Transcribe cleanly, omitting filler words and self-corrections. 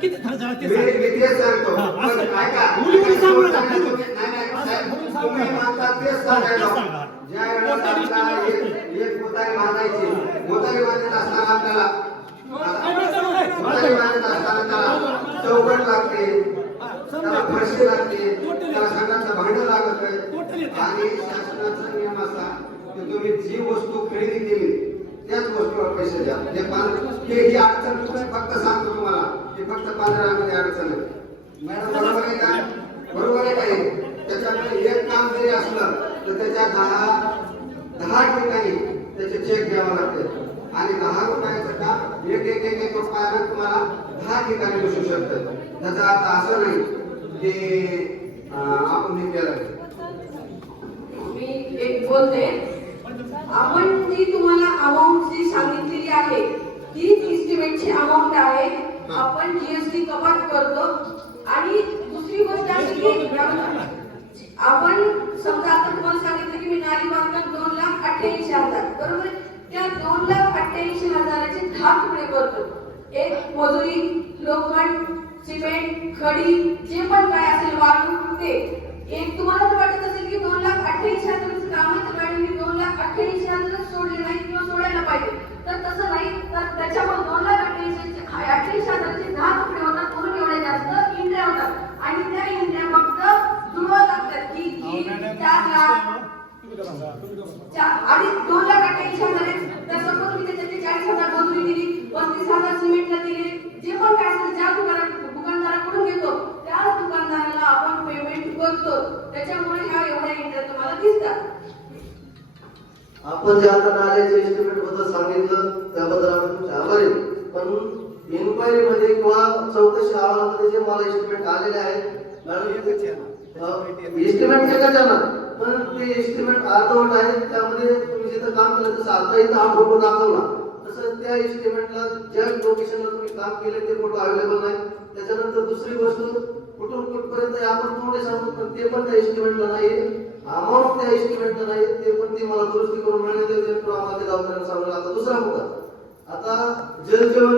किती खर्च झाला ते मी तेच सांगतो. पण ऐका, तुम्ही म्हणता तेच सांगायला. ज्या वेळेला आपल्याला एक मुतारी बांधायची, मुतारी बांधत असताना आपल्याला मुतारी बांधत असताना त्याला चौकट लागते, त्याला फरशी लागते, त्याला संघाचं भांडं लागत आहे. आणि शासनाचा नियम असा की तुम्ही जी वस्तू खरेदी केली त्याच वस्तूवर पैसे द्या. ही अडचण फक्त सांगतो तुम्हाला, ही फक्त 15 मध्ये अडचण आहे. मॅडम बरोबर आहे का? बरोबर आहे का? त्याच्याकडे एक काम जरी असलं तर त्याच्या 10 ठिकाणी त्याचे चेक द्यावा लागते. आणि 10 रुपयाचं काम एक रुपयाला तुम्हाला 10 ठिकाणी बसू शकतं. त्याचा अर्थ असं नाही की आपण हे केलं. मी एक बोलते, आपण जी तुम्हाला अमाऊंट जी सांगितलेली आहे तीच इस्टिमेटची अमाऊंट आहे. आपण जीएसटी कपात करतो. आणि दुसरी गोष्ट अशी की आपण समजा आता तुम्हाला सांगितलं की मी नाली बांधकाम 2,88,000, बरोबर. त्या 2,88,000चे 10 तुकडे करतो. एक मजुरी, लोखंड, सिमेंट, खडी, जे पण काय असेल, वाळू, ते एक. तुम्हाला जर वाटत असेल की 2,88,000 काम आहे तर मॅडम मी 2,88,000 सोडले नाही किंवा सोडायला पाहिजे, तर तसं नाही. तर त्याच्यामुळे 2,88,000चे 10 तुकडे होतात, म्हणून एवढे जास्त इंद्रिया होतात. आणि त्या इंद्रिया फक्त जुळवा लागतात की 4 लाख आणि 2,88,000 तर सपोज मी त्याच्यात 40,000 मजुरी दिली, 35,000 सिमेंटला दिले, जे पण काय असेल ज्या दुकानदाराकडून घेतो त्या दुकानदाराला आपण पेमेंट करतो. त्याच्यामुळे ह्या एवढ्या इंद्रिया तुम्हाला दिसतात. आपण जे आता नाल्याचे एस्टिमेट बद्दल सांगितलं त्याबद्दल आम्ही तुमचे आभारी. पण इन्क्वायरी मध्ये किंवा चौकशी अहवालामध्ये जे मला एस्टिमेट आलेले आहेत एस्टिमेट एकाच आहे, पण ते एस्टिमेट अर्धवट आहे. त्यामध्ये तुम्ही जिथं काम केलं तसं आता इथं हा फोटो दाखवला तसं त्या एस्टिमेटला ज्या लोकेशनला तुम्ही काम केलं ते फोटो अवेलेबल नाही. त्याच्यानंतर दुसरी गोष्ट कुठून कुठपर्यंत आपण थोडे सांगतो पण ते पण त्या एस्टिमेटला नाही. अमाऊंट त्या एस्टिमेटला नाही, ते पण ती मला दुरुस्ती करून मिळण्यात येईल. आम्हाला ते गावकऱ्यांना सांगणार. आता दुसरा मुद्दा, आता जल जीवन